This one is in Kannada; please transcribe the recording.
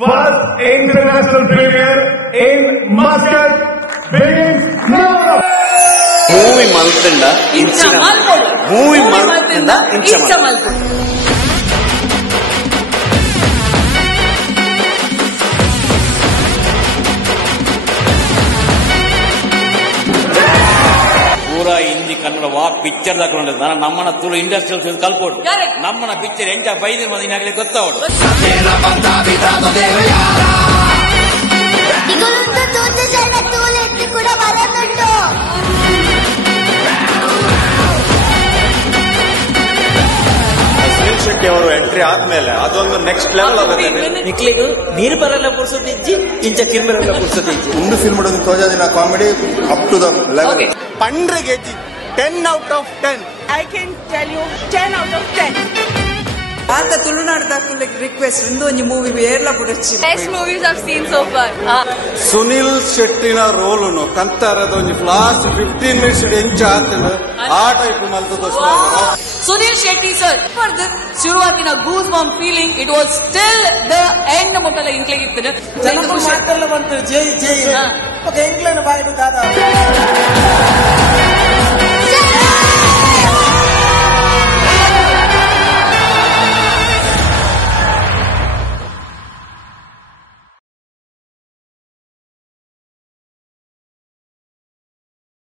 First international premiere in Muscat begins now. Movie month Movie month ಪೂರಾ ಹಿಂದಿ ಕನ್ನಡ ಪಿಕ್ಚರ್ ತಗೊಂಡು ನಮ್ಮನ್ನ ತುಳು ಇಂಡಸ್ಟ್ರಿಯಲ್ ಕಲ್ಪೋಡು ನಮ್ಮನ್ನ ಪಿಕ್ಚರ್ ಎಂಟ ಬೈದ ಮದಿನಾಗಲಿ ಗೊತ್ತಾವಡು ಸುನೀಲ್ ಶೆಟ್ಟಿ ಅವರು ಎಂಟ್ರಿ ಆದ್ಮೇಲೆ ಅದೊಂದು ನೆಕ್ಸ್ಟ್ ಲೆವೆಲ್ ಆಗುತ್ತೆ. ನಿಕ್ಲಿಗೂ ನೀರು ಬರಲ್ಲ ಪುರ್ಸೊತ್ತಿಜ್ಜಿ ಇಂಚ ಕಿರ್ಬರಲ್ಲ ಪುರ್ಸೊತ್ತಿಜ್ಜಿ ಒಂದು ಫಿಲ್ಮ್ ಒಂದು ತೋಜಾದಿನ comedy up to the level. ಪಂಡ್ರಿಗೆ 10 out of 10. I can tell you 10 out of 10. ಆತ ತುಳುನಾಡು ದಾಖಲೆ ರಿಕ್ವೆಸ್ಟ್ ಒಂದು ಮೂವಿ ಏರ್ಲ ಬಿಡಚ್ಚಿ Best movies I've seen so far. Sunil ಶೆಟ್ಟಿನ ರೋಲ್ ಕಂತಾರದ ಒಂದು ಲಾಸ್ಟ್ 15 minutes ಎಂಚ ಆತನ ಆ ಟೈಪ್ ಮಲ್ತದ Sunil Shetty sir for the ಶುರುವಾತಿನ goose bump feeling it was still the end ಮೊದಲ ಇಂಕ್ಲಿಗಿರ್ತದೆ ಮಾತೆಲ್ಲ ಬಂತು ಜೈ ಜೈ ಎಂಕ್ಲನ ಬಾಯಿಡು ದಾದ